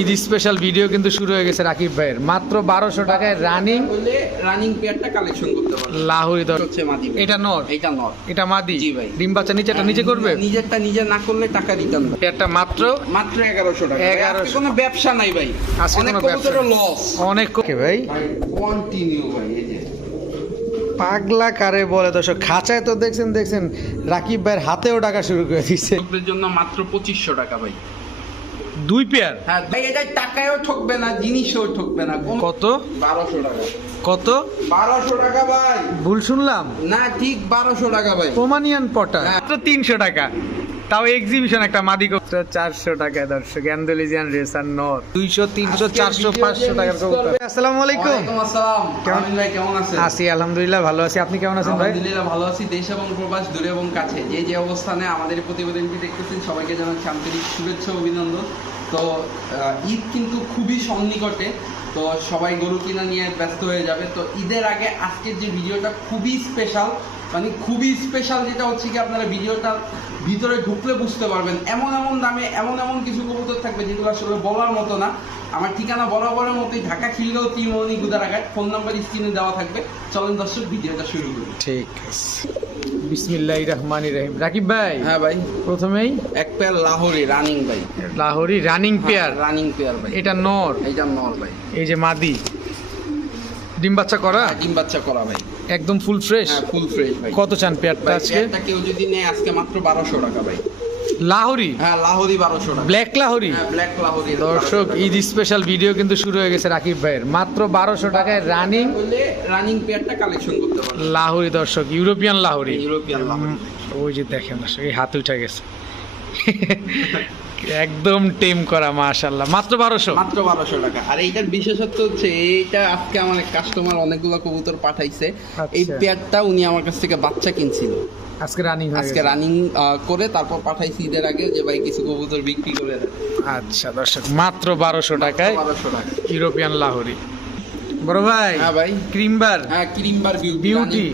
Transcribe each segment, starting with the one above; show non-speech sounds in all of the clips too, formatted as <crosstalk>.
Eid special video কিন্তু শুরু হয়ে গেছে রাকিব ভাইয়ের। মাত্র বারোশো টাকায় রানিং রানিং পেয়ারটা কালেকশন করতে পারবে লাহুরি দর হচ্ছে মাদি এটা নর। এটা নর। এটা মাদি। জি ভাই। ডিম বাচ্চা নিচেটা নিচে করবে? নিজেরটা নিজে না করলে টাকা রিটার্ন পেয়ারটা মাত্র মাত্র এগারোশো টাকা। 1100 কোনো ব্যবসা নাই ভাই। আজকে অনেক কোনো ব্যবসা লস অনেক ভাই। কন্টিনিউ ভাই এই যে। পাগলা কারে বলে দর্শক খাঁচায় তো দেখছেন দেখছেন রাকিব ভাইয়ের হাতেও টাকা শুরু করে দিচ্ছে জন্য মাত্র পঁচিশশো টাকা ভাই। দুই পেয়ার? হ্যাঁ এটা টাকায়ও ঠকবে না জিনিসও ঠকবে না। কত? বারোশো টাকা। কত? বারোশো টাকা ভাই। ভুল শুনলাম। না ঠিক বারোশো টাকা ভাই। ওমানিয়ান পটা হ্যাঁ। তিনশো টাকা। তাও এক্সিবিশন একটা মাদি কবুতর চারশো টাকা দর্শক। অ্যান্ডোলিজিয়ান রেসার নর। দুইশো তিনশো চারশো পাঁচশো টাকার mix কবুতর। আসসালামু আলাইকুম। কেমন- ভাই কেমন আছেন? আছি আলহামদুলিল্লাহ ভালো আছি। আপনি কেমন আছেন ভাই? আলহামদুলিল্লাহ ভালো আছি। দেশ এবং প্রবাস দূরে এবং কাছে। যে যে অবস্থানে আমাদের প্রতিবেদনটি দেখতেছেন সবাইকে জানাচ্ছি আন্তরিক শুভেচ্ছা অভিনন্দন। তো ঈদ কিন্তু খুবই সন্নিকটে, তো সবাই গরু কিনা নিয়ে ব্যস্ত হয়ে যাবে। তো ঈদের আগে আজকের যে ভিডিওটা খুবই স্পেশাল মানে খুবই স্পেশাল যেটা হচ্ছে কি আপনারা ভিডিওটা ভিতরে ঢুকলে বুঝতে পারবেন। এমন এমন দামে, এমন এমন কিছু কবুতর থাকবে যেগুলো আসলে বলার মতো না। আমার ঠিকানা বরাবরের মতোই ঢাকা খিলগাঁও ত্রিমোহনী গুদারাঘাট। ফোন নাম্বার স্ক্রিনে দেওয়া থাকবে। চলেন দর্শক ভিডিওটা শুরু করি। ঠিক আছে। বিসমিল্লাহ রহমান রহিম। রাকিব ভাই হ্যাঁ ভাই। প্রথমেই? এক পেয়ার লাহোরি রানিং ভাই। Lahori running pair. Running pair ভাই। এটা নর? এইটা নর ভাই। এই যে মাদি। ডিম বাচ্চা করা? হ্যাঁ, ডিম বাচ্চা করা ভাই। একদম ফুল ফ্রেশ? হ্যাঁ ফুল ফ্রেশ ভাই। কত চান পেয়ারটা আজকে? কেউ যদি নেয় আজকে মাত্র বারোশো টাকা ভাই। লাহোরি? হ্যাঁ লাহোরি বারোশো টাকা। ব্ল্যাক লাহোরি? হ্যাঁ ব্ল্যাক লাহোরি। দর্শক ঈদ স্পেশাল ভিডিও কিন্তু শুরু হয়ে গেছে রাকিব ভাইয়ের। মাত্র বারোশো টাকায় রানিং রানিং পেয়ারটা কালেকশন করতে পারবেন লাহোরি দর্শক ইউরোপিয়ান লাহোরি। ইউরোপিয়ান লাহোরি। ওই যে দেখেন দর্শক এই হাত উঠে গেছে। একদম টিম করা মাশাল্লাহ মাত্র বারোশো? মাত্র বারোশো টাকা। আর এইটার বিশেষত্ব হচ্ছে এইটা আজকে আমার কাস্টমার অনেকগুলো কবুতর পাঠাইছে। এই আচ্ছা। পেয়ারটা উনি আমার কাছ থেকে বাচ্চা কিনছিল। আজকে রানিং আজকে রানিং করে তারপর পাঠাইছি ঈদের আগে যে ভাই কিছু কবুতর বিক্রি করে আচ্ছা দর্শক মাত্র বারোশো টাকায় বারোশো টাকা। ইউরোপিয়ান লাহোরি। বড় ভাই হ্যাঁ ভাই। ক্রিমবার হ্যাঁ cream bar beauty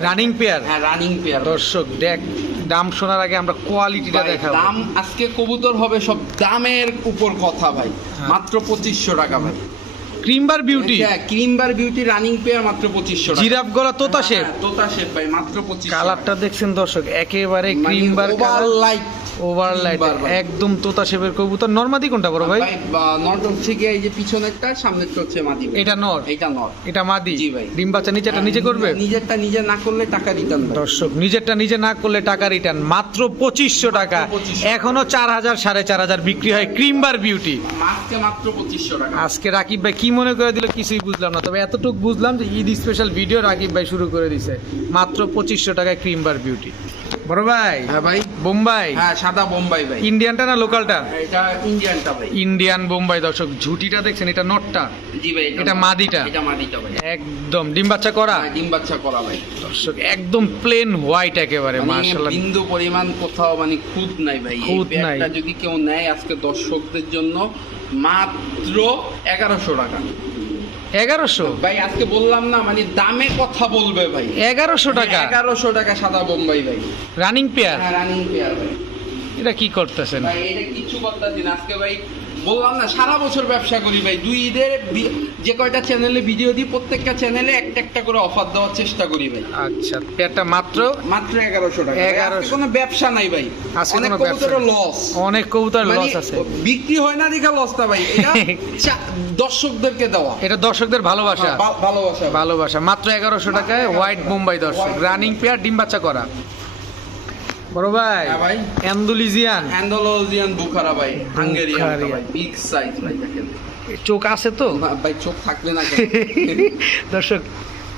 running pair হ্যাঁ রানিং পেয়ার দর্শক দেখ দাম শোনার আগে আমরা কোয়ালিটিটা দেখাবো। দাম আজকে কবুতর হবে সব দামের উপর কথা ভাই। হ্যাঁ। মাত্র পঁচিশশো টাকা ভাই। ক্রিমবার বিউটি হ্যাঁ ক্রিমবার বিউটি রানিং পেয়ার মাত্র পঁচিশশো জিরাফ গলা তোতা শেপ হ্যাঁ, তোতা শেপ ভাই মাত্র পঁচিশ কালারটা দেখছেন দর্শক একেবারে ক্রিমবার কালার লাইট ওভারলাইট। একদম তোতা শেপের কবুতর। নরমাদি কোনটা বড় ভাই? নট হচ্ছে গিয়ে এই যে পিছনেরটা সামনেরটা হচ্ছে মাদি এটা নর? এটা নট এটা মাদি? জি ভাই। ডিম বাচ্চা নিচেটা নিচে করবে? নিজেরটা নিজে না করলে টাকা রিটার্ন দর্শক নিজেরটা নিজে না করলে টাকা রিটার্ন মাত্র পঁচিশশো টাকা। এখনও চার হাজার সাড়ে চার হাজার বিক্রি হয় ক্রিমবার বিউটি আজকে মাত্র পঁচিশশো টাকা। আজকে রাকিব ভাই কি মনে করে দিল কিছুই বুঝলাম না। তবে এতটুকু বুঝলাম যে ঈদ স্পেশাল ভিডিও রাকিব ভাই শুরু করে দিছে। মাত্র পঁচিশশো টাকায় ক্রিমবার বিউটি বড় ভাই? হ্যাঁ ভাই। বোম্বাই? হ্যাঁ সাদা বোম্বাই ভাই। ইন্ডিয়ানটা না লোকালটা? এটা ইন্ডিয়ানটা ভাই। ইন্ডিয়ান বোম্বাই দর্শক ঝুটিটা দেখছেন এটা নটটা? জি ভাই এটা মাদিটা? এটা মাদিটা ভাই। একদম ডিম বাচ্চা করা? হ্যাঁ, ডিম বাচ্চা করা ভাই। দর্শক একদম প্লেন হোয়াইট একেবারে মানে মার্শাল্লাহ বিন্দু পরিমাণ কোথাও মানে খুদ নাই ভাই। খুঁত নাই। যদি কেউ নেয় আজকে দর্শকদের জন্য মাত্র এগারোশো টাকা। এগারোশো? ভাই আজকে বললাম না মানে দামে কথা বলবে ভাই। এগারোশো টাকা? এগারোশো টাকা সাদা বোম্বাই ভাই রানিং পেয়ার হ্যাঁ রানিং পেয়ার ভাই। এটা কি করতেছেন? ভাই এটা কিছু করতেছেন আজকে ভাই বললাম না সারা বছর ব্যবসা করি ভাই। দুই ঈদের যে কয়টা চ্যানেলে ভিডিও দিই প্রত্যেকটা চ্যানেলে একটা একটা করে অফার দেওয়ার চেষ্টা করি ভাই। আচ্ছা পেয়ারটা মাত্র? মাত্র এগারোশো টাকা। 1100 কোনো ব্যবসা নাই ভাই। অনেক কবুতরের লস অনেক কবুতর লস আছে। বিক্রি হয় না দেখা লসটা ভাই। এটা <laughs> দর্শকদেরকে দেওয়া। এটা দর্শকদের ভালোবাসা। হ্যাঁ, ভালোবাসা। ভালোবাসা। মাত্র এগারোশো টাকায় হোয়াইট মুম্বাই দর্শক। রানিং পেয়ার ডিম বাচ্চা করা। বড় ভাই হ্যাঁ ভাই। অ্যান্ডোলিজিয়ান অ্যান্ডালোজিয়ান বুখারা ভাই হাঙ্গেরিয়ান। ভাই বিগ সাইজ ভাই দেখেন চোখ আছে তো ভাই চোখ থাকবে না? <laughs> দর্শক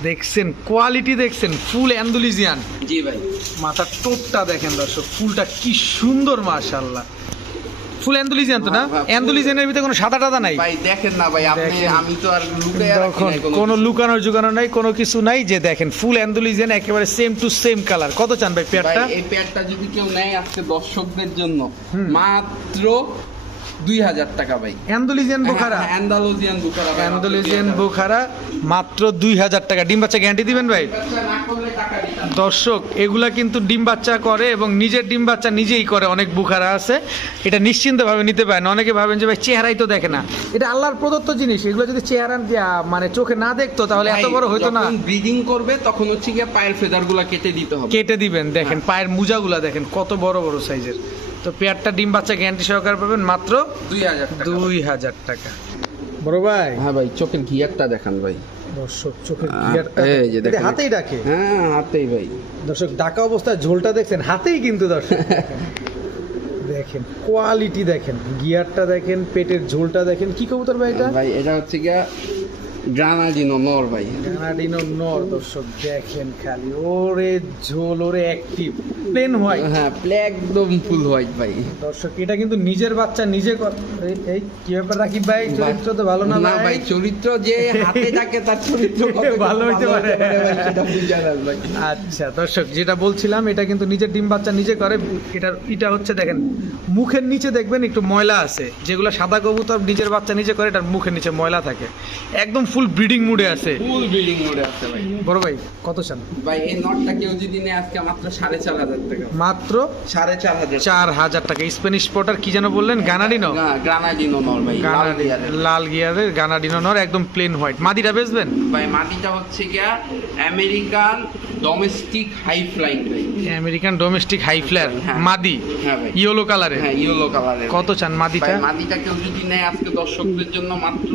দেখছেন কোয়ালিটি দেখছেন ফুল অ্যান্ডোলিজিয়ান জি ভাই মাথার টোপটা দেখেন দর্শক ফুলটা কি সুন্দর মাশাআল্লাহ ফুল অ্যান্ডুলিজিয়ান তো না? অ্যান্ডুলিজিয়ানের ভিতরে কোনো সাদা টাদা নাই? ভাই দেখেন না ভাই আপনি আমি তো আর লুকে তখন কোনো লুকানোর জুকানো নাই কোনো কিছু নাই যে দেখেন ফুল অ্যান্ডুলিজিয়ান একেবারে সেম টু সেম কালার কত চান ভাই পেয়ারটা? এই প্যাডটা যদি কেউ নেয় আজকে দর্শকদের জন্য মাত্র দুই হাজার টাকা ভাই। অ্যান্ডোলিজিয়ান বোখারা। অ্যান্ডালুজিয়ান বুকারা অ্যান্ডোলিজিয়ান মাত্র 2000 বোখারা মাত্র দুই হাজার টাকা। ডিম বাচ্চা গ্যারান্টি দিবেন ভাই? দর্শক এগুলা কিন্তু ডিম বাচ্চা করে এবং নিজের ডিম বাচ্চা নিজেই করে অনেক বুখারা আছে। এটা নিশ্চিন্তভাবে নিতে পারেন। অনেকে ভাবেন যে ভাই চেহারাই তো দেখে না। এটা আল্লাহর প্রদত্ত জিনিস। এগুলো যদি চেহারা মানে চোখে না দেখতো তাহলে এত বড় হইতো না। ব্রিডিং করবে তখন হচ্ছে গিয়ে পায়ের ফেদারগুলা কেটে দিতে হবে। কেটে দিবেন দেখেন পায়ের মুজাগুলা দেখেন কত বড় বড় সাইজের তো পেয়ারটা ডিম বাচ্চা গ্যারান্টি সহকারে পাবেন মাত্র দুই হাজার টাকা। দুই হাজার টাকা। বড় ভাই। হ্যাঁ ভাই চোখের গিয়ারটা দেখান ভাই। দর্শক চোখের আহ, গিয়ারটা এই যে দেখেন। হাতেই ডাকে। হ্যাঁ হাতেই ভাই। দর্শক ডাকা অবস্থায় ঝোলটা দেখছেন হাতেই কিন্তু দর্শক। <laughs> দেখেন কোয়ালিটি দেখেন গিয়ারটা দেখেন পেটের ঝোলটা দেখেন। কি কবুতর ভাই এটা? ভাই এটা হচ্ছে গিয়া গ্রানাডিনো নর ভাই। কানাডিনো নর দর্শক দেখেন খালি। ওরে ঝোল ওরে অ্যাক্টিভ প্লেন হোয়াইট হ্যাঁ প্লে একদম ফুল হোয়াইট ভাই। দর্শক এটা কিন্তু নিজের বাচ্চা নিজে কর- এই- কি ব্যাপার রাকিব ভাই? চরিত্র তো ভালো না না ভাই? ভাই চরিত্র যে হাতে থাকে তার চরিত্র <laughs> কত ভালো হইতে পারে। সেটা বুঝা যায় ভাই। আচ্ছা দর্শক যেটা বলছিলাম এটা কিন্তু নিজের ডিম বাচ্চা নিজে করে। এটার এটা হচ্ছে দেখেন মুখের নিচে দেখবেন একটু ময়লা আছে। যেগুলো সাদা কবুতর নিজের বাচ্চা নিজে করে এটার মুখের নিচে ময়লা থাকে। একদম ফুল ব্রিডিং মুডে আছে। ফুল ব্রিডিং মুডে আছে ভাই। বড় ভাই কত চান? ভাই এই নটটা কেউ যদি নেয় আজকে মাত্র সাড়ে চার হাজার টাকা। মাত্র সাড়ে চার হাজার। চার হাজার টাকা। স্প্যানিশ পটার কি যেন বললেন? গানাডিনো গ্রানাডিনো নর ভাই লাল লাল গিয়ারের গানাডিনো নর একদম প্লেন হোয়াইট মাদিটা বেচবেন? ভাই মাটিটা হচ্ছে গিয়া আমেরিকান ডোমেস্টিক হাই ফ্লাইং ভাই। American domestic high flyer. মাদি। হ্যাঁ ভাই। ইয়েলো কালারে হ্যাঁ ইয়েলো কালারের কত চান মাদিটা ভাই মাটিটা কেউ যদি নেয় আজকে দর্শকদের জন্য মাত্র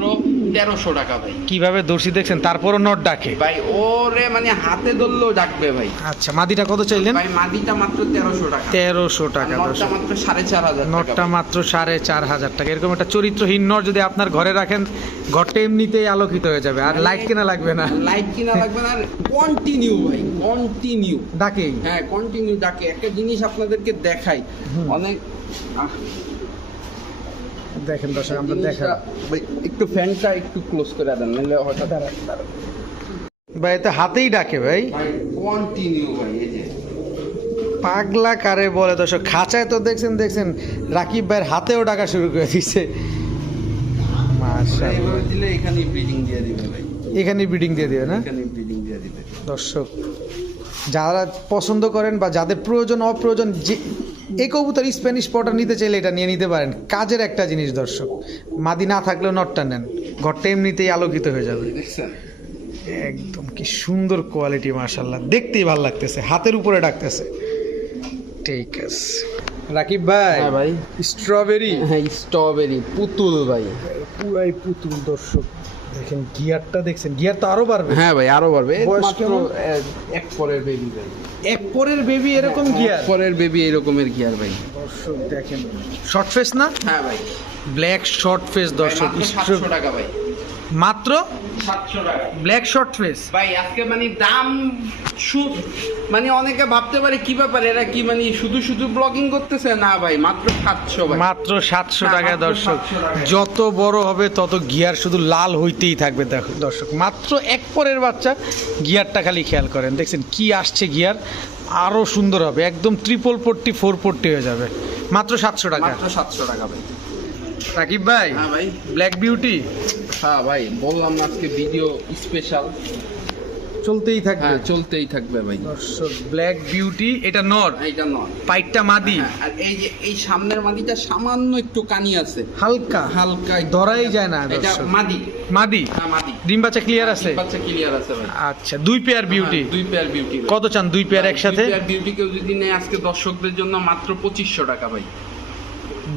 তেরোশো টাকা ভাই। কীভাবে দর্শি দেখছেন? তারপরও নট ডাকে। ভাই ওরে মানে হাতে ধরলেও ডাকবে ভাই। আচ্ছা মাদিটা কত চাইলেন? ভাই মাটিটা মাত্র তেরোশো টাকা। তেরোশো টাকা নটটা মাত্র সাড়ে চার হাজার নটটা মাত্র সাড়ে চার হাজার টাকা। এরকম একটা চরিত্রহীন নট যদি আপনার ঘরে রাখেন ঘরটা এমনিতেই আলোকিত হয়ে যাবে। আর লাইট কেনা লাগবে না। লাইট কিনা লাগবে না। কন্টিনিউ ভাই কন্টিনিউ ডাকে। হ্যাঁ কন্টিনিউ ডাকে। একটা জিনিস আপনাদেরকে দেখাই। অনেক দেখেন দর্শক আমরা দেখা ভাই, একটু ফ্যানটা একটু ক্লোজ করে দেন নাহলে হয়তো ভাই এতে হাতেই ডাকে ভাই। কন্টিনিউ ভাই এই যে। পাগলা কারে বলে দর্শক খাঁচায় তো দেখছেন দেখছেন রাকিব ভাইয়ের হাতেও ডাকা শুরু করে দিচ্ছে এখানে ব্রিডিং দিয়ে দিবে না? দর্শক যারা পছন্দ করেন বা যাদের প্রয়োজন অপ্রয়োজন যে এই কবুতর স্প্যানিশ পটার নিতে চাইলে এটা নিয়ে নিতে পারেন। কাজের একটা জিনিস দর্শক। মাদি না থাকলেও নটটা নেন। ঘরটা এমনিতেই আলোকিত হয়ে যাবে। দেখছেন? একদম কি সুন্দর কোয়ালিটি মার্শাল্লাহ দেখতেই ভালো লাগতেছে। হাতের উপরে ডাকতেছে। ঠিক আছে। রাকিব ভাই হ্যাঁ ভাই। স্ট্রবেরি হ্যাঁ স্ট্রবেরি পুতুল ভাই। পুরাই পুতুল দর্শক। দেখেন গিয়ারটা দেখছেন। গিয়ার তো আরও বাড়বে। হ্যাঁ ভাই আরও বাড়বে। এক পরের বেবি ভাই। এক পরের বেবি এরকম গিয়ার পরের বেবি এরকমের গিয়ার ভাই? দর্শক দেখেন। শর্ট ফেস না? হ্যাঁ ভাই। ব্ল্যাক শর্ট ফেস দর্শক। সাতশো টাকা ভাই। মাত্র সাতশো টাকা। ব্ল্যাক শর্ট ফেস ভাই আজকে মানে দাম মানে অনেকে ভাবতে পারে কি ব্যাপার এরা কি মানে শুধু শুধু ব্লগিং করতেছে? না ভাই মাত্র সাতশো মাত্র সাতশো টাকা দর্শক। যত বড় হবে তত গিয়ার শুধু লাল হইতেই থাকবে দেখো দর্শক। মাত্র এক পরের বাচ্চা গিয়ারটা খালি খেয়াল করেন। দেখছেন কি আসছে গিয়ার আরও সুন্দর হবে। একদম ট্রিপল পট্টি ফোর পট্টি হয়ে যাবে। মাত্র সাতশো টাকা। মাত্র সাতশো টাকা ভাই। রাকিব ভাই হ্যাঁ ভাই। ব্ল্যাক বিউটি হ্যাঁ ভাই বললাম আজকে ভিডিও স্পেশাল চলতেই থাকবে। হ্যাঁ চলতেই থাকবে ভাই। দর্শক ব্ল্যাক বিউটি এটা নর। এইটা নয় পাইটটা মাদি। হ্যাঁ, আর এই যে এই সামনের মাদিটা সামান্য একটু কানি আছে। হালকা। হালকা ধরাই যায় না এটা মাদি। মাদি? হ্যাঁ মাদি। ডিম বাচ্চা ক্লিয়ার আছে? বাচ্চা ক্লিয়ার আছে ভাই। আচ্ছা দুই পেয়ার বিউটি হ্যাঁ, দুই পেয়ার বিউটি কত চান দুই পেয়ার একসাথে? বিউটি কেউ যদি নেয় আজকে দর্শকদের জন্য মাত্র পঁচিশশো টাকা ভাই।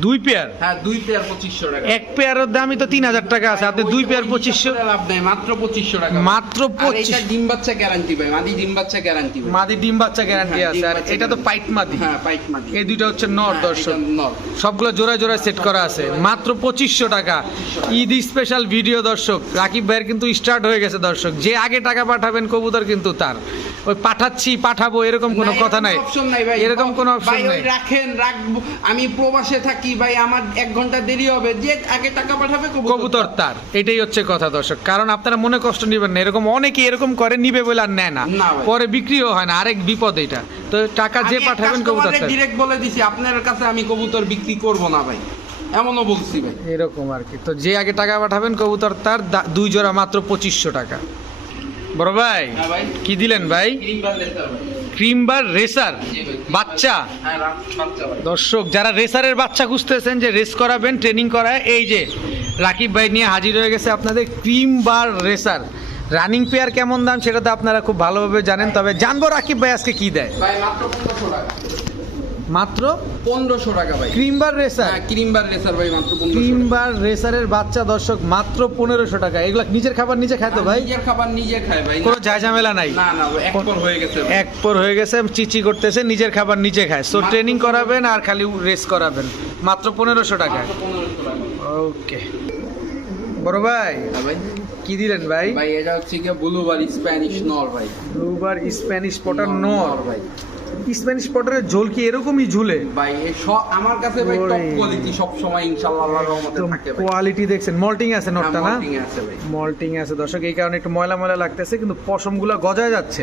দুই পেয়ার? হ্যাঁ দুই পেয়ার পঁচিশশো টাকা। এক পেয়ারের দামই তো তিন হাজার টাকা আছে। আপনি দুই পেয়ার পঁচিশশো লাভ নাই মাত্র পঁচিশশো টাকা। মাত্র পঁচিশ ডিম বাচ্চা গ্যারান্টি ভাই মাদি ডিম বাচ্চা গ্যারান্টি মাদি ডিম বাচ্চা গ্যারান্টি আছে। আর এটা তো। পাইট মাদি। হ্যাঁ পাইট মাদি। এই দুইটা হচ্ছে নর হ্যাঁ, দর্শক। নর। সবগুলো জোড়ায় জোড়ায় সেট করা আছে। মাত্র পঁচিশশো টাকা। ঈদ স্পেশাল ভিডিও দর্শক। রাকিব ভাইয়ের কিন্তু স্টার্ট হয়ে গেছে দর্শক। যে আগে টাকা পাঠাবেন কবুতর কিন্তু তার। ওই পাঠাচ্ছি পাঠাবো এরকম কোনো কথা নাই। অপশন নাই ভাই। এরকম কোনো অপশন নাই। রাখেন রাখব। আমি প্রবাসে থাকি ভাই আমার এক ঘণ্টা দেরি হবে। যে আগে টাকা পাঠাবে কবুতর তার। এটাই হচ্ছে কথা দর্শক। কারণ আপনারা মনে কষ্ট নেবেন না এরকম অনেকে এরকম করে নিবে বলে আর নেয় না। না পরে বিক্রিও হয় না আরেক বিপদ এটা। তো টাকা যে পাঠাবেন কবুতর তার। ডিরেক্ট বলে দিছি আপনার কাছে আমি কবুতর বিক্রি করব না ভাই। এমনও বলছি ভাই। এরকম আর কি। তো যে আগে টাকা পাঠাবেন কবুতর তার দুই জোড়া মাত্র পঁচিশশো টাকা। বড় ভাই হ্যাঁ কি দিলেন ভাই? ক্রিম বার ভাই। রেসার? বাচ্চা? হ্যাঁ ভাই। দর্শক যারা রেসারের বাচ্চা খুঁজতেছেন যে রেস করাবেন ট্রেনিং করায় এই যে রাকিব ভাই নিয়ে হাজির হয়ে গেছে আপনাদের cream bar racer. Running pair কেমন দাম সেটা তো আপনারা খুব ভালোভাবে জানেন তবে জানব রাকিব ভাই আজকে কি দেয়। ভাই মাত্র পনেরোশো টাকা ভাই। Cream bar racer. হ্যাঁ ক্রিম বার লেসার ভাই মাত্র ক্রিম পনেরোশো বার রেসারের বাচ্চা দর্শক মাত্র পনেরোশো টাকা। এগুলো নিজের খাবার নিজে খায় তো ভাই? নিজের খাবার নিজে খায় ভাই। কোনো ঝামেলা নাই। না না এক পর হয়ে গেছে এক পর হয়ে গেছে চিচি করতেছে নিজের খাবার নিজে খায়। সো ট্রেনিং করাবেন আর খালি রেস করাবেন। মাত্র পনেরোশো টাকায় মাত্র পনেরোশো টাকা। ওকে বড় ভাই হ্যাঁ ভাই। কি দিলেন ভাই? ভাই এটা হচ্ছে গিয়ে ব্লুবার স্প্যানিশ নর ভাই। ব্লুবার স্প্যানিশ পটার নর ভাই। স্প্যানিশ পটারের ঝোল কি এরকমই ঝুলে? ভাই এই সব আমার কাছে ভাই টপ কোয়ালিটি সব সময় ইনশাআল্লাহ আল্লাহর রহমতে থাকে ভাই। কোয়ালিটি দেখছেন। মল্টিং আছে নটটা হ্যাঁ, না? malting আছে ভাই। মল্টিং আছে। দর্শক এই কারণে একটু ময়লা ময়লা লাগতেছে কিন্তু পশমগুলো গজায় যাচ্ছে।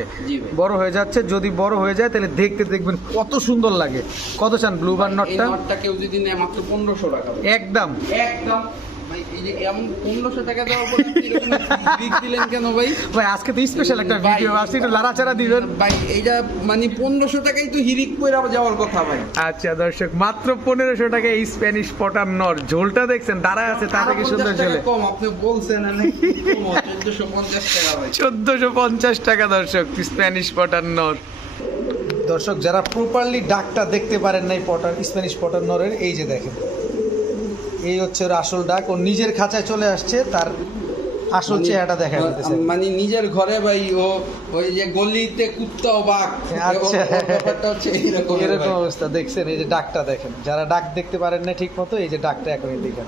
বড় হয়ে যাচ্ছে। যদি বড় হয়ে যায় তাহলে দেখতে দেখবেন কত সুন্দর লাগে। কত চান ব্লুবার নটটা? নটটা কেউ যদি নেয় মাত্র পনেরোশো টাকা একদম। একদম। ভাই এই যে এমন টাকা দেওয়ার পর বিগ দিলেন কেন ভাই? ভাই আজকে তো স্পেশাল একটা ভিডিও আসছে একটু লাড়াচাড়া দিবেন। ভাই এইটা মানে পনেরোশো টাকাই তো হিরিক যাওয়ার কথা ভাই। আচ্ছা দর্শক মাত্র পনেরোশো টাকা এই স্প্যানিশ পটার নর। ঝোলটা দেখছেন দাঁড়ায় আছে তাতে কি সুন্দর ঝোলে। কম আপনি বলছেন ভাই। টাকা দর্শক স্প্যানিশ পটার নর। দর্শক যারা প্রপারলি ডাকটা দেখতে পারেন নাই পটার স্প্যানিশ পটার নরের এই যে দেখেন। এই হচ্ছে ওর আসল ডাক। ও নিজের খাঁচায় চলে আসছে তার আসল মানে- চেহারাটা দেখা যাচ্ছে। মানে নিজের ঘরে ভাই ও ওই যে গলিতে কুত্তা ও বাঘ আচ্ছা। ব্যাপারটা হচ্ছে এইরকম এরকম অবস্থা। দেখছেন এই যে ডাকটা দেখেন। যারা ডাক দেখতে পারেন না ঠিক মতো এই যে ডাকটা এখন এই দিকে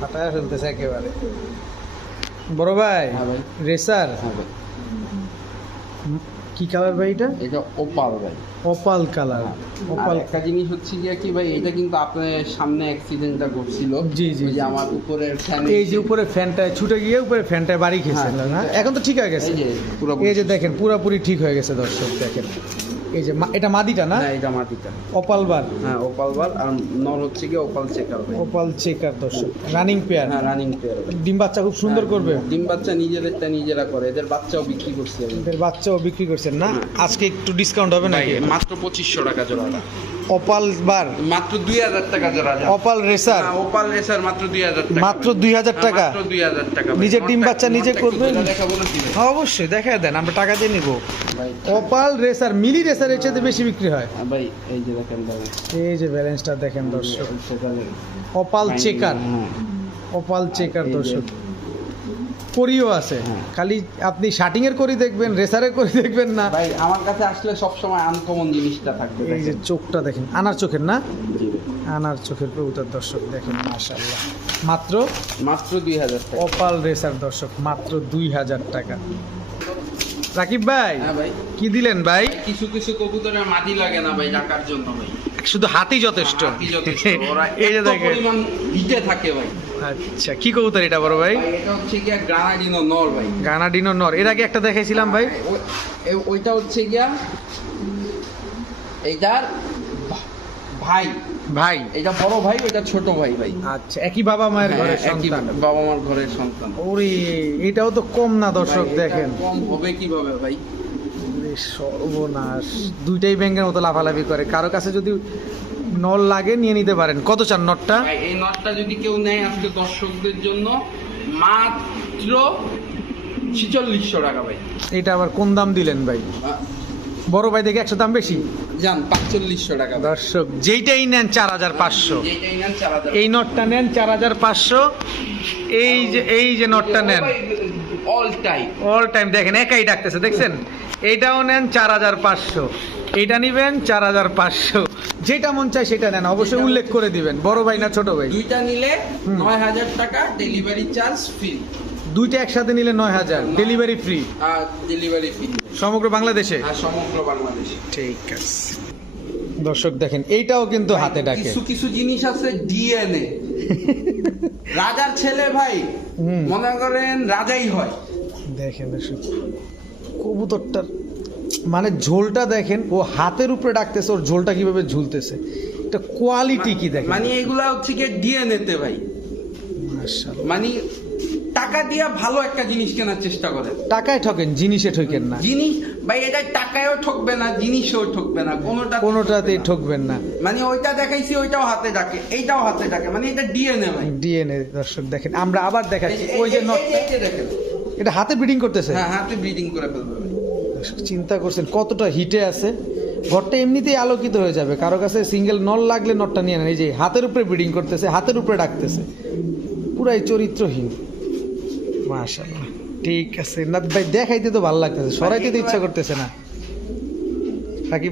ফাটায় ফেলতেছে একেবারে। বড় ভাই হ্যাঁ। রেসার। হ্যাঁ কি কালার ভাই এটা? এটা ওপাল ভাই। অপাল কালার ওপাল একটা জিনিস হচ্ছে গিয়ে কি ভাই এটা কিন্তু আপনার সামনে অ্যাক্সিডেন্টটা ঘটছিল। জি, জি, যে আমার উপরে ফ্যান এই যে উপরে ফ্যানটা ছুটে গিয়ে উপরে ফ্যানটা বাড়ি খেয়েছেন হ্যাঁ। না এখন তো ঠিক হয়ে গেছে। এই যে পুরো এই যে দেখেন পুরোপুরি ঠিক হয়ে গেছে দর্শক দেখেন। এই যে এটা মাদিটা না? না এটা মাদিটা। অপাল বার হ্যাঁ ওপাল বার আর নর হচ্ছে কি ওপাল চেকার অপাল চেকার দর্শক রানিং পেয়ার হ্যাঁ রানিং পেয়ার ডিম বাচ্চা খুব সুন্দর করবে? ডিম বাচ্চা নিজেদেরটা নিজেরা করে এদের বাচ্চাও বিক্রি করছে। এদের বাচ্চাও বিক্রি করছেন না? আজকে একটু ডিসকাউন্ট হবে না নাকি? মাত্র পঁচিশশো টাকা জোড়াটা। অপাল বার মাত্র দুই হাজার টাকা জোড়া যা। অপাল রেসার না, ওপাল রেসার মাত্র দুই হাজার টাকা। মাত্র দুই হাজার হ্যাঁ, টাকা। দুই হাজার টাকা নিজের ডিম বাচ্চা নিজে ভাই? হ্যাঁ, অবশ্যই দেখা দেন আমরা টাকা দিয়ে নিব। অপাল রেসার মিলি রেসার এর বেশি বিক্রি হয়। হ্যাঁ, ভাই এই যে দেখেন এই যে ব্যালেন্সটা দেখেন দর্শক। অপাল চেকার হ্যাঁ। অপাল চেকার দর্শক। করিও আছে। খালি আপনি শার্টিং এর করি দেখবেন রেসারের করি দেখবেন না। ভাই আমার কাছে আসলে সব সময় আনকমন জিনিসটা থাকবে এই যে চোখটা দেখেন আনার চোখের না? আনার চোখের কবুতর দর্শক দেখেন মাশাআল্লাহ। মাত্র? মাত্র দুই হাজার টাকা। অপাল রেসার দর্শক মাত্র দুই হাজার টাকা। রাকিব ভাই হ্যাঁ ভাই। কি দিলেন ভাই? কিছু কিছু কবুতরের মাটি লাগে না ভাই ডাকার জন্য ভাই। শুধু হাতি যথেষ্ট। হাতি যথেষ্ট। ওরা <laughs> এই যে দেখেন। পরিমাণ হিটে থাকে ভাই। আচ্ছা কি কবুতর এটা বড় ভাই? এটা হচ্ছে গিয়া গ্রানাডিনো নর ভাই। গানাডিনো নর। এর আগে একটা দেখাইছিলাম ভাই। ওইটা হচ্ছে গিয়া এইটার ভাই। ভাই। এটা বড় ভাই ওইটা ছোট ভাই ভাই। আচ্ছা একই বাবা মায়ের ঘরের হ্যাঁ, একই সন্তান। বাবা মার ঘরের সন্তান। ওরে এটাও তো কম না দর্শক দেখেন। কম হবে কীভাবে ভাই? সর্বনাশ। দুইটাই ব্যাংকের মতো লাফালাফি করে। কারও কাছে যদি নল লাগে নিয়ে নিতে পারেন। কত চান নটটা? এই নটটা যদি কেউ নেয় আজকে দর্শকদের জন্য মাত্র ছিচল্লিশশো টাকা ভাই। এটা আবার কোন দাম দিলেন ভাই? বড় ভাই দেখে একশো দাম বেশি? যান পাঁচচল্লিশশো টাকা দর্শক যেইটাই নেন চার হাজার পাঁচশো। এই নটটা নেন চার হাজার পাঁচশো। এই যে এই যে নটটা নেন। অল টাইম অল টাইম দেখেন একাই ডাকতেছে দেখছেন? এইটাও নেন চার হাজার পাঁচশো। এইটা নিবেন চার হাজার পাঁচশো। যেটা মন চায় সেটা নেন অবশ্যই উল্লেখ করে দিবেন। বড় ভাই না ছোট ভাই? দুইটা নিলে নয় হাজার টাকা ডেলিভারি চার্জ ফ্রি দুইটা একসাথে নিলে নয় হাজার ডেলিভারি ফ্রি ডেলিভারি ফ্রি সমগ্র বাংলাদেশে? সমগ্র বাংলাদেশে। ঠিক আছে। দর্শক দেখেন এইটাও কিন্তু হাতে ডাকে। কিছু কিছু জিনিস আছে ডিএনএ রাজার ছেলে ভাই মনে করেন রাজাই হয়। দেখেন দর্শক কবুতরটার মানে ঝোলটা দেখেন ও হাতের উপরে ডাকতেছে ওর ঝোলটা কীভাবে ঝুলতেছে। এটা কোয়ালিটি কি দেখেন? মানে এগুলা হচ্ছে কি ডিএনএ তে ভাই। মানে টাকা দিয়া ভালো একটা জিনিস কেনার চেষ্টা করেন। টাকায় ঠকেন জিনিসে ঠকেন না। জিনিস ভাই এটা টাকায়ও ঠকবে না জিনিসও ঠকবে না কোনোটা কোনোটাতেই ঠকবেন না। মানে ওইটা দেখাইছি ওইটাও হাতে ডাকে এইটাও হাতে ডাকে মানে এটা ডিএনএ ভাই। ডিএনএ দর্শক দেখেন আমরা আবার দেখাচ্ছি। ওই যে দেখেন। এটা হাতে ব্রিডিং করতেছে? হ্যাঁ হাতে ব্রিডিং করে ফেলবে চিন্তা করছেন কতটা হিটে আছে? ঘরটা এমনিতেই আলোকিত হয়ে যাবে। কারও কাছে সিঙ্গেল নল লাগলে নটটা নিয়ে নেন। এই যে হাতের উপরে ব্রিডিং করতেছে হাতের উপরে ডাকতেছে। পুরাই চরিত্রহীন। মাশাআল্লাহ। ঠিক আছে। না ভাই দেখাইতে তো ভালো লাগতেছে। সরাইতে তো ইচ্ছা করতেছে না।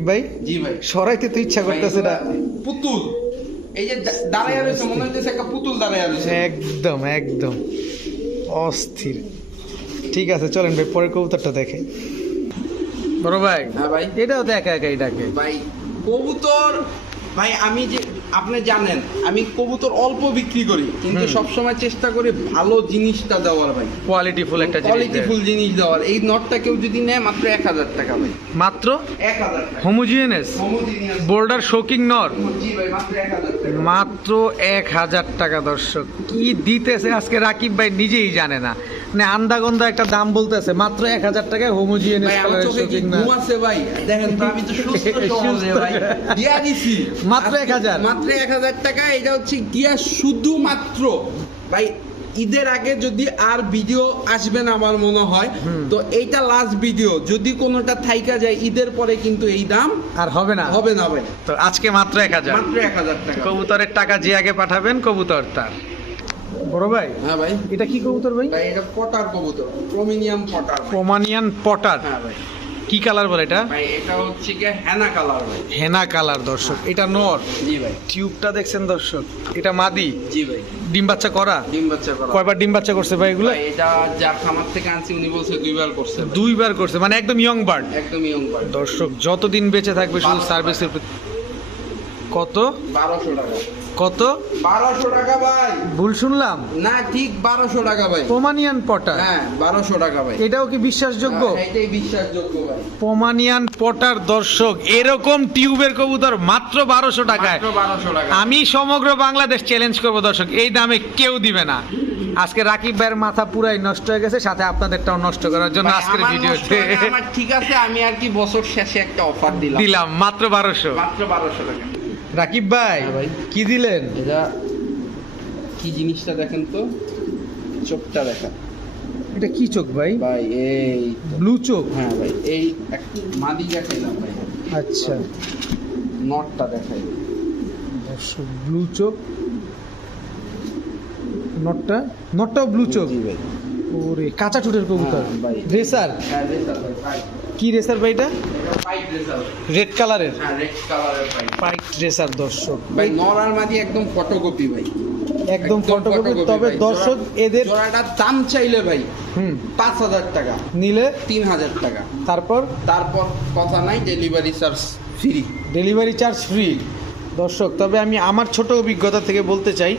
ভাই? জি ভাই। সরাইতে তো ইচ্ছা করতেছে না। পুতুল। এই যে দাঁড়ায় রয়েছে মনে হচ্ছে একটা পুতুল দাঁড়ায় রয়েছে। একদম একদম। অস্থির। ঠিক আছে চলেন ভাই পরের কবুতরটা দেখে বড় ভাই। হ্যাঁ ভাই। এটাও তো একা একাই ডাকে। ভাই কবুতর ভাই আমি যে আপনি জানেন আমি কবুতর অল্প বিক্রি করি কিন্তু হুম। সবসময় চেষ্টা করি ভালো জিনিসটা দেওয়ার ভাই। কোয়ালিটি ফুল একটা কোয়ালিটি ফুল জিনিস দেওয়ার। এই নটটা কেউ যদি নেয় মাত্র এক হাজার টাকা ভাই। মাত্র? এক হাজার হোমোজিনিয়াস। বোর্ডার শোকিং টাকা। মাত্র এক হাজার টাকা দর্শক। কি দিতেছে? আজকে রাকিব ভাই নিজেই জানে না। মানে আন্দাগন্দা একটা দাম বলতেছে মাত্র এক হাজার টাকায় হোমোজিনিয়াস ভাই আমার কালারের চোখে কি শোকিং ঘুম নর আছে ভাই? দেখেন তো আমি তো সুস্থ <laughs> সবল রে ভাই। দিয়া দিছি। মাত্র আজকে 1000 মাত্র এক হাজার টাকা এটা হচ্ছে গিয়া শুধুমাত্র। ভাই ঈদের আগে যদি আর ভিডিও আসবে না আমার মনে হয় তো এইটা লাস্ট ভিডিও যদি কোনোটা থাইকা যায় ঈদের পরে কিন্তু এই দাম আর হবে না। হবে না ভাই। তো আজকে মাত্র এক হাজার। মাত্র এক হাজার টাকা। কবুতরের টাকা যে আগে পাঠাবেন কবুতর তার। বড় ভাই? হ্যাঁ ভাই। এটা কি কবুতর ভাই? ভাই এটা পটার কবুতর প্রোমিনিয়াম পটার ভাই। Pomeranian pouter? হ্যাঁ ভাই। কি কালার বলে এটা? ভাই এটা হচ্ছে গিয়ে হেনা কালার ভাই। হেনা কালার দর্শক। এটা নর। জি ভাই। টিউবটা দেখছেন দর্শক? এটা মাদি? জি ভাই। ডিম বাচ্চা করা? ডিম বাচ্চা করা। কয়বার ডিম বাচ্চা করছে ভাই এগুলো? এটা যার খামার থেকে আনছি উনি বলছে দুইবার করছে দুইবার করছে মানে একদম ইয়ং বার্ড একদম ইয়ং বার দর্শক যতদিন বেঁচে থাকবে শুধু সার্ভিসের প্রতি কত? বারোশো টাকা। কত? বারোশো টাকা ভাই। ভুল শুনলাম। না ঠিক বারোশো টাকা ভাই। পোমানিয়ান পটার হ্যাঁ বারোশো টাকা ভাই। এটাও কি বিশ্বাসযোগ্য? হ্যাঁ, এটাই বিশ্বাসযোগ্য ভাই। পোমানিয়ান পটার দর্শক এরকম টিউবের কবুতর মাত্র বারোশো টাকায়। বারোশো টাকা। আমি সমগ্র বাংলাদেশ চ্যালেঞ্জ করব দর্শক এই দামে কেউ দিবে না। আজকে রাকিব ভাইয়ের মাথা পুরাই নষ্ট হয়ে গেছে সাথে আপনাদেরটাও নষ্ট করার জন্য আজকের ভিডিওতে আমার ঠিক আছে আমি আর কি বছর শেষে একটা অফার দিলাম। দিলাম মাত্র বারোশো। মাত্র বারোশো টাকা। রাকিব ভাই হ্যাঁ ভাই। কি দিলেন? এটা কি জিনিসটা দেখেন তো? চোখটা দেখা এটা কি চোখ ভাই? ভাই এই ব্লু চোখ? হ্যাঁ ভাই এই এক মাদি দেখাইলাম ভাই? আচ্ছা। নটটা দেখাই দর্শক ব্লু চোখ? নটটা? নটটাও ব্লু চোখ? ভাই। ওরে কাঁচা ঠোঁটের কবুতর। হ্যাঁ, ভাই। রেসার? হ্যাঁ রেসার ভাই। কি রেসার ভাই এটা? রেসার রেড কালারের পাইট রেসার দর্শক। ভাই নরার মাদি একদম ফটোকপি ভাই। একদম ফটোকপি তবে দর্শক এদের জোড়াটার দাম চাইলে ভাই হুম। পাঁচ হাজার টাকা। নিলে? তিন হাজার টাকা। তারপর? তারপর কথা নাই delivery charge free delivery charge free দর্শক তবে আমি আমার ছোট অভিজ্ঞতা থেকে বলতে চাই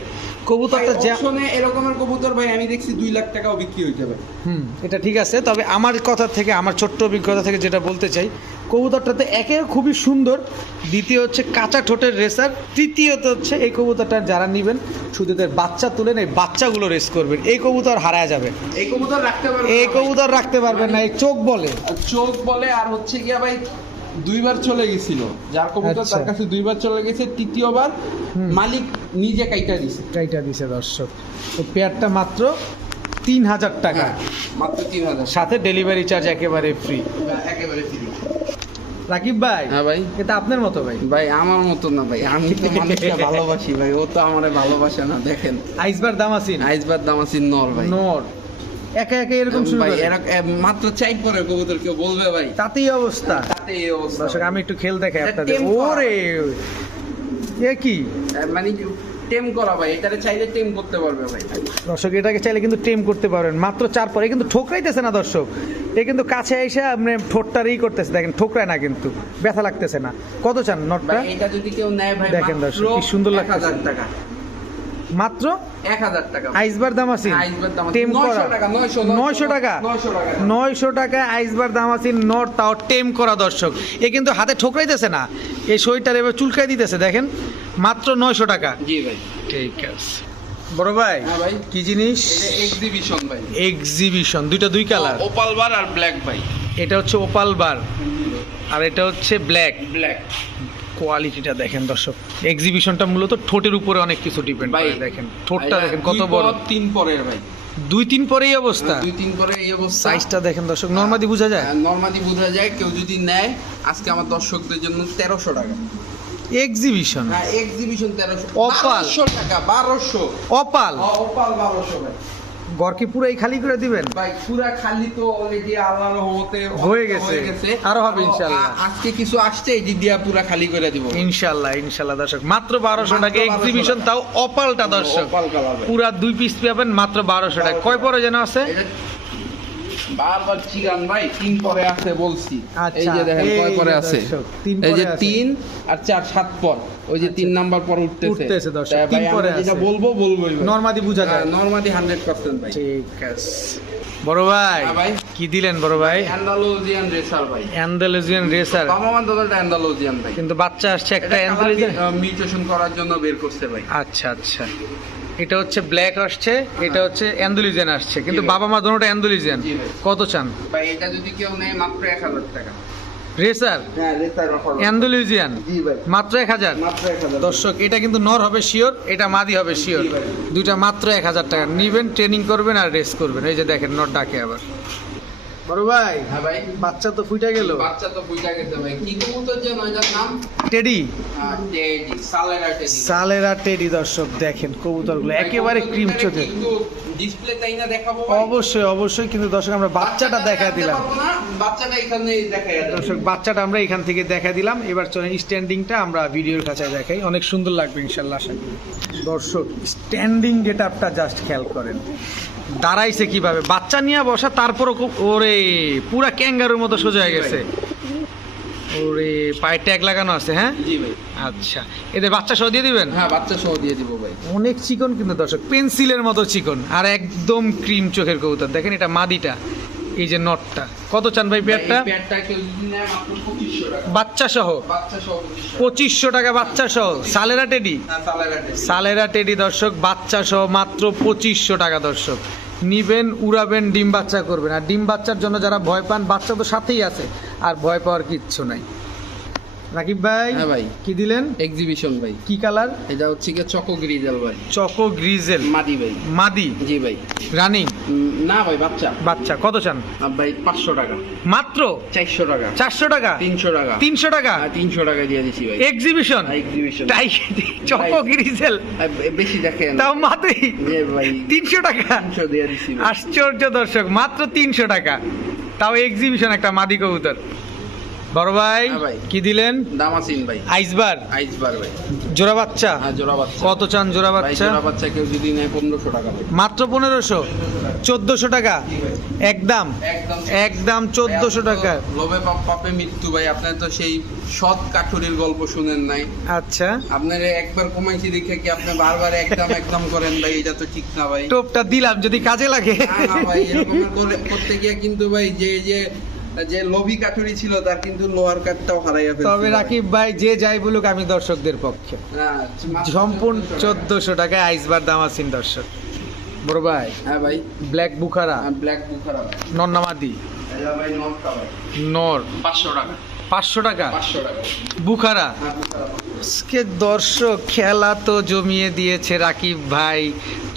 কবুতরটা যা অপশনে এরকমের কবুতর ভাই আমি দেখছি দুই লাখ টাকাও বিক্রি হয়ে যাবে হুম এটা ঠিক আছে তবে আমার কথা থেকে আমার ছোট্ট অভিজ্ঞতা থেকে যেটা বলতে চাই কবুতরটাতে একে খুবই সুন্দর দ্বিতীয় হচ্ছে কাঁচা ঠোঁটের রেসার তৃতীয়ত হচ্ছে এই কবুতরটা যারা নেবেন শুধু বাচ্চা তুলেন এই বাচ্চাগুলো রেস করবেন এই কবুতর হারায় যাবে। এই কবুতর রাখতে পারবে এই কবুতর রাখতে পারবেন না এই চোখ বলে। চোখ বলে আর হচ্ছে গিয়া ভাই দুইবার চলে গেছিল। যার কবুতর আচ্ছা। তার কাছে দুইবার চলে গেছে তৃতীয়বার মালিক নিজে কাইটা দিছে। কাইটা দিছে দর্শক। তো পেয়ারটা মাত্র তিন হাজার টাকা। হ্যাঁ মাত্র তিন হাজার। সাথে ডেলিভারি চার্জ একেবারে ফ্রি। একেবারে ফ্রি। রাকিব ভাই হ্যাঁ ভাই। এটা আপনার মতো ভাই? ভাই আমার মতো না ভাই। আমি তো মানুষকে <laughs> ভালোবাসি ভাই। ও তো আমারে ভালোবাসে না দেখেন। আইসবার দাম আছেন আইসবার দাম আছে নর ভাই। নর। একা একা এরকম শুরু ভাই মাত্র চাই পরে কবুতর কেউ বলবে ভাই। তাতেই অবস্থা। তাতে অবস্থা দর্শক আমি একটু খেল দেখাই আপনাদের। ওরে এ কি? মানে টেম করা ভাই এটারে চাইলে টেম করতে পারবে ভাই। দর্শক এটাকে চাইলে কিন্তু টেম করতে পারেন। মাত্র চার পরে কিন্তু ঠোকরাইতেছে না দর্শক। এ কিন্তু কাছে এসে আপনি ঠোঁটটার ই করতেছে। দেখেন ঠোকরায় না কিন্তু ব্যথা লাগতেছে না। কত চান নটটা? এটা যদি কেউ নেয় ভাই দেখেন দর্শক, কি সুন্দর লাগতেছে। 1000 টাকা। মাত্র? 1000 টাকা। আইসবার দাম আছে। আইসবার দাম আছে। টেম করা। টাকা, 900, নয়শো টাকা। 900 টাকা। নয়শো টাকা। আইসবার দাম আছে নট তাও টেম করা দর্শক। এ কিন্তু হাতে ঠোকরাইতেছে না। এই শরীরটা এবার চুলকাই দিতেছে দেখেন। মাত্র নয়শো টাকা। জি ভাই। ঠিক আছে। বড় ভাই হ্যাঁ কি জিনিস? এক্সিবিশন ভাই। এক্সিবিশন দুইটা দুই কালার ওপাল বার আর ব্ল্যাক ভাই। এটা হচ্ছে ওপাল বার আর এটা হচ্ছে ব্ল্যাক ব্ল্যাক কোয়ালিটিটা দেখেন দর্শক। এক্সিবিশনটা মূলত ঠোঁটের উপরে অনেক কিছু ডিপেন্ড ভাই করে দেখেন। ঠোঁটটা দেখেন কত বড়। তিন পরের ভাই। দুই তিন পরেই অবস্থা? দুই তিন পরে এই অবস্থা। সাইজটা দেখেন দর্শক নর্মালি বোঝা যায়? নর্মালি বোঝা যায় কেউ যদি নেয় আজকে আমার দর্শকদের জন্য তেরোশো টাকা। এক্সিবিশন হ্যাঁ এক্সিবিশন তেরোশো। অপাল। টাকা বারোশো। অপাল অপাল বারোশো ভাই। গড় কি পুরাই খালি করে দিবেন? ভাই পুরা খালি তো অলরেডি আল্লাহর রহমতে হয়ে গেছে। আরও হবে ইনশাআল্লাহ। আজকে কিছু আসছে এই দিয়া পুরা খালি করে দিব। ইনশাল্লাহ ইনশাল্লাহ দর্শক। মাত্র বারোশো মাত্র টাকা এক্সিবিশন তাও অপালটা দর্শক। পুরা দুই পিস পাবেন মাত্র বারোশো টাকা। কয় পরে যেন আছে? বারবার চিগান ভাই তিন পরে আছে বলছি। আচ্ছা, এই যে দেখেন কয় পরে আছে। এই যে তিন আর চার সাত পর। ওই যে তিন নাম্বার পর উঠতেছে। উঠতেছে দর্শক, তিন পরে যেটা। বলব বলবোই নর্মালি বোঝা যায়। নরমালি হান্ড্রেড পার্সেন্ট ভাই। ঠিক আছে। বড় ভাই হ্যাঁ ভাই। কি দিলেন বড় ভাই? অ্যান্ডালোজিয়ান রেসার ভাই। অ্যান্ডালুজিয়ান রেসার বাবা দাদাটা অ্যান্ডালোজিয়ান ভাই। কিন্তু বাচ্চা আসছে একটা অ্যান্ডালুজিয়ান মিউটেশন করার জন্য বের করছে ভাই। আচ্ছা আচ্ছা। এটা হচ্ছে ব্ল্যাক আসছে এটা হচ্ছে অ্যান্ডালুজিয়ান আসছে। কিন্তু বাবা মা দোনোটা অ্যান্ডালুজিয়ান কত চান? ভাই এটা যদি কেউ নেয় মাত্র এক হাজার টাকা। রেসার? হ্যাঁ অ্যান্ডালুজিয়ান। মাত্র এক হাজার? দর্শক এটা কিন্তু নর হবে শিওর এটা মাদি হবে শিওর। দুইটা মাত্র এক হাজার টাকা। নিবেন ট্রেনিং করবেন আর রেস করবেন। এই যে দেখেন নট ডাকে আবার। বড় ভাই হ্যাঁ ভাই। বাচ্চা তো ফুইটা গেল। বাচ্চা তো বুঝা গেছে ভাই। কি কবুতর যেন এটার নাম? টেডি। টেডি সালেরা টেডি। সালেরা টেডি দর্শক দেখেন কবুতরগুলো। একেবারে ক্রিম কিন্তু ডিসপ্লে তাই না দেখাবো অবশ্যই অবশ্যই কিন্তু দর্শক আমরা বাচ্চাটা দেখা দিলাম। বাচ্চাটা এখানে দেখাই দর্শক বাচ্চাটা আমরা এখান থেকে দেখা দিলাম। এবার স্ট্যান্ডিংটা আমরা ভিডিওর কাছে দেখাই। অনেক সুন্দর লাগবে ইনশাল্লাহ আশা করি। দর্শক স্ট্যান্ডিং গেট আপটা জাস্ট খেয়াল করেন। দাঁড়াইছে কীভাবে? বাচ্চা নিয়ে বসা তারপর ওরে পুরা ক্যাঙ্গারুর মতো সোজা হয়ে গেছে। ওরে পায়ে ট্যাগ লাগানো আছে হ্যাঁ? জি ভাই। আচ্ছা। এদের বাচ্চা সহ দিয়ে দিবেন? হ্যাঁ বাচ্চা সহ দিয়ে দিব ভাই। অনেক চিকন কিন্তু দর্শক পেন্সিলের মতো চিকন আর একদম ক্রিম চোখের কবুতর। দেখেন এটা মাদিটা। এই যে নটটা কত চান ভাই পেয়ারটা? বাচ্চা সহ পঁচিশশো টাকা। বাচ্চা সহ হ্যাঁ সালেরা টেডি। সালেরা টেডি দর্শক বাচ্চা সহ মাত্র পঁচিশশো টাকা দর্শক। নিবেন উড়াবেন ডিম বাচ্চা করবেন। আর ডিম বাচ্চার জন্য যারা ভয় পান বাচ্চা তো সাথেই আছে। আর ভয় পাওয়ার কিচ্ছু নাই। রাকিব ভাই হ্যাঁ ভাই। কি দিলেন? এক্সিবিশন ভাই। কি কালার? এটা হচ্ছে কি চকো গ্রিজেল ভাই। Choco grizzle. মাদি ভাই। মাদি? জি ভাই। রানিং? না ভাই বাচ্চা। বাচ্চা কত চান? ভাই পাঁচশো টাকা। মাত্র? চারশো টাকা। চারশো টাকা? তিনশো টাকা। তিনশো টাকা? হ্যাঁ, তিনশো টাকা দিয়ে দিচ্ছি ভাই। এক্সিবিশন এক্সিবিশন তাই চকো গ্রিজেল? বেশি দেখেন। তাও মাত্রই ভাই। তিনশো টাকা? তিনশো দিয়ে ভাই। আশ্চর্য দর্শক মাত্র তিনশো টাকা। তাও এক্সিবিশন একটা মাদি কবুতর। বড় ভাই হ্যাঁ কি দিলেন? দামাসিন ভাই। আইসবার? আইস ভাই। জোড়া বাচ্চা? হ্যাঁ জোড়া বাচ্চা। কত চান জোড়া বাচ্চা? জোড়া বাচ্চা কেউ যদি নেয় পনেরোশো টাকা ভাই মাত্র পনেরোশো? চোদ্দশো টাকা? একদম। একদম। চোদ্দশো টাকা। লোভে পাপ মৃত্যু ভাই আপনার তো সেই সৎ কাঠুরির গল্প শুনেন নাই। আচ্ছা। আপনার একবার কমাইছি দেখে কি আপনি বারবার একদম একদম করেন ভাই এটা তো ঠিক না ভাই। টোপটা দিলাম যদি কাজে লাগে। না ভাই এরকম করতে গিয়ে কিন্তু ভাই যে যে যে লোভী কাঠুরি ছিল তার কিন্তু লোহার কাঠটাও হারাইয়া ফেলছে তবে রাকিব ভাই যে যাই বলুক আমি দর্শকদের পক্ষে। হ্যাঁ, সম্পূর্ণ 1400 চোদ্দশো টাকায় আইসবার দাম আছেন দর্শক বড় ভাই হ্যাঁ ভাই। ব্ল্যাক বুখারা ব্ল্যাক বুখারা নন্নামাদি। ভাই। নর পাঁচশো টাকা। পাঁচশো টাকা। বুখারা। হ্যাঁ আজকে দর্শক খেলা তো জমিয়ে দিয়েছে রাকিব ভাই।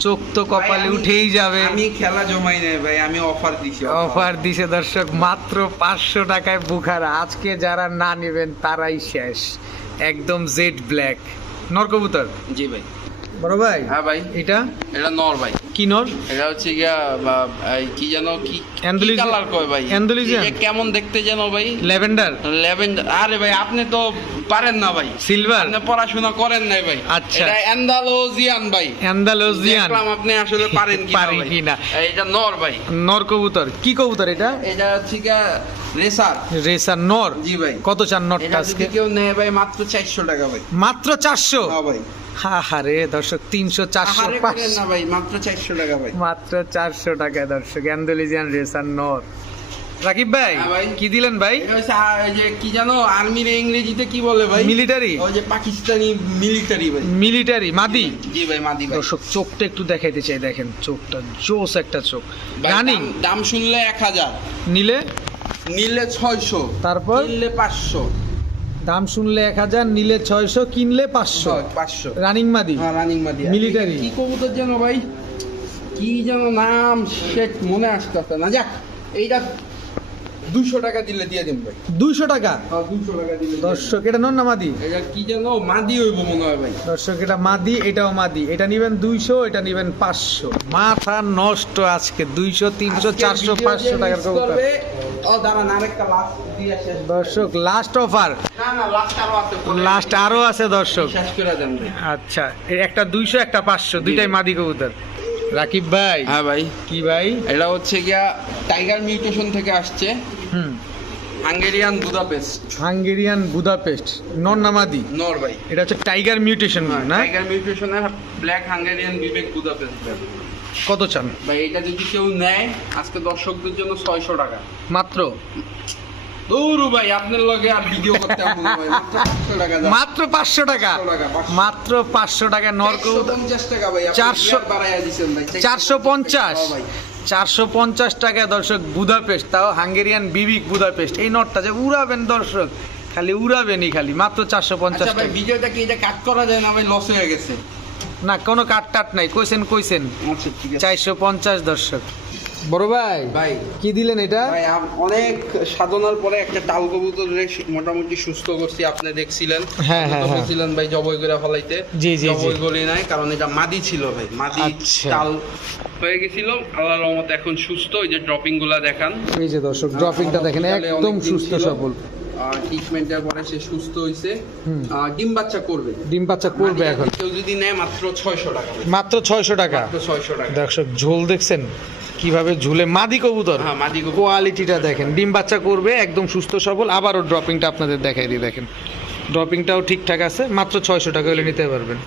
চোখ তো কপালে উঠেই যাবে। আমি খেলা জমাই নাই ভাই আমি অফার দিছি অফার। দিছে দর্শক মাত্র পাঁচশো টাকায় বুখারা। আজকে যারা না নেবেন তারাই শেষ। একদম জেড ব্ল্যাক। নরকবুতর জি ভাই। বড় ভাই হ্যাঁ ভাই। এটা? এটা নর ভাই। কি নর এটা হচ্ছে গিয়া কি যেন কি কালার কয় ভাই? এই কেমন দেখতে যেন ভাই? ল্যাভেন্ডার লেভেন্ডার আরে ভাই আপনি তো পারেন না ভাই। সিলভার আপনি পড়াশোনা করেন নাই ভাই। আচ্ছা। এটা অ্যান্ডালোজিয়ান ভাই। অ্যান্ডালোজিয়ান দেখলাম আপনি আসলে পারেন কি পারি কিনা। এটা নর ভাই। নর কবুতর। কি কবুতর এটা? এটা হচ্ছে গিয়া রেসার। রেসার নর? জি ভাই। কত চান নরটা আজকে? কেউ নেয় ভাই মাত্র চারশো টাকা ভাই। মাত্র চারশো? হ্যাঁ ভাই। হা হা রে দর্শক তিনশো চারশো আহারে করেন না ভাই মাত্র চারশো টাকা ভাই। মাত্র চারশো টাকায় দর্শক। অ্যান্ডোলিজিয়ান রেসার নর। রাকিব ভাই হ্যাঁ ভাই। কি দিলেন ভাই? যে কি জানো আর্মির ইংরেজিতে কি বলে ভাই? মিলিটারি ওই যে পাকিস্তানি মিলিটারি ভাই। মিলিটারি মাদি। জি ভাই মাদি ভাই। দর্শক চোখটা একটু দেখাইতে চাই দেখেন চোখটা জোস একটা চোখ। রানিং। দাম- শুনলে এক হাজার। নিলে? নিলে ছয়শো। তারপর? নিলে পাঁচশো। দাম শুনলে এক হাজার নিলে ছয়শো কিনলে পাঁচশো। পাঁচশো। রানিং মাদি? হ্যাঁ রানিং মাদি। Military। কি কবুতর যেন ভাই? কি যেন নাম শেখ মনে আসতেছে না। যাক এইটা দুশো টাকা দিলে দিয়ে দিন ভাই। দুইশো টাকা? হ্যাঁ দুশো টাকা দিলে দর্শক এটা নন না মাদি? এটা কি যেন মাদি হইব মনে হয় ভাই। দর্শক এটা মাদি এটাও মাদি। এটা নিবেন দুইশো এটা নিবেন পাঁচশো। মাথা নষ্ট আজকে দুইশো তিনশো চারশো পাঁচশো টাকার কবুতর। দর্শক লাস্ট অফার লাস্ট আরও আছে। দর্শক। আচ্ছা একটা দুইশো একটা পাঁচশো দুইটাই মাদি কবুতর। রাকিব ভাই। হ্যাঁ ভাই। কি ভাই? এটা হচ্ছে গিয়া টাইগার মিউটেশন থেকে আসছে। হুম। Hungarian Budapest. Hungarian Budapest. নন না মাদি নর ভাই। এটা হচ্ছে টাইগার মিউটেশন না? টাইগার মিউটেশনের ব্ল্যাক হাঙ্গেরিয়ান বিবেক বুদাপেস্ট। কত চান? ভাই এটা যদি কেউ নেয় আজকে দর্শকদের জন্য ছয়শো টাকা। মাত্র? দৌড়ু ভাই আপনার লগে আর ভিডিও করতে মাত্র 500 টাকা দাও। মাত্র পাঁচশো টাকা? 500 টাকা, 500 মাত্র পাঁচশো টাকা নর কবুতর 150 টাকা ভাই আপনি 400 বিরাট বাড়াইয়া দিছেন ভাই। চারশো পঞ্চাশ। হ্যাঁ চারশো পঞ্চাশ টাকা দর্শক বুদাপেস্ট। তাও হাঙ্গেরিয়ান বিবিক বুদাপেস্ট। এই নটটা যে উড়াবেন দর্শক খালি উড়াবেনই খালি মাত্র চারশো পঞ্চাশ আচ্ছা টাকা। ভিডিওটা কি এটা কাট করা যায় না ভাই লস হয়ে গেছে? না কোনো কাট টাট নাই কইছেন কইছেন। আচ্ছা চারশো পঞ্চাশ দর্শক। বড় ভাই ভাই। কি দিলেন এটা? অনেক সাধনার পরে একটা টাল কবুতর মোটামুটি সুস্থ করছি আপনি দেখছিলেন। হ্যাঁ, হ্যাঁ, হ্যাঁ। বলছিলেন ভাই জবই করে ফলাইতে। জি, জি। জবই করি নাই কারণ এটা মাদি ছিল ভাই। মাদি আচ্ছা। টাল হয়ে গেছিল। আল্লাহর রহমতে এখন সুস্থ ওই যে ড্রপিংগুলা দেখান। এই যে দর্শক ড্রপিংটা দেখেন একদম সুস্থ। সবল। ট্রিটমেন্টের পরে সে সুস্থ হুম। ডিম বাচ্চা করবে। ডিম বাচ্চা করবে এখন। কেউ যদি নেয় মাত্র ছয়শো টাকা। মাত্র ছয়শো টাকা? মাত্র ছয়শো টাকা। দর্শক ঝোল দেখছেন? কীভাবে ঝুলে? মাদি কবুতর। হ্যাঁ মাদি কোয়ালিটিটা দেখেন। ডিম বাচ্চা করবে একদম সুস্থ সবল। আবারও ড্রপিংটা আপনাদের দেখাই দিয়ে দেখেন। ড্রপিংটাও ঠিকঠাক আছে মাত্র ছয়শো টাকা হলে নিতে পারবেন।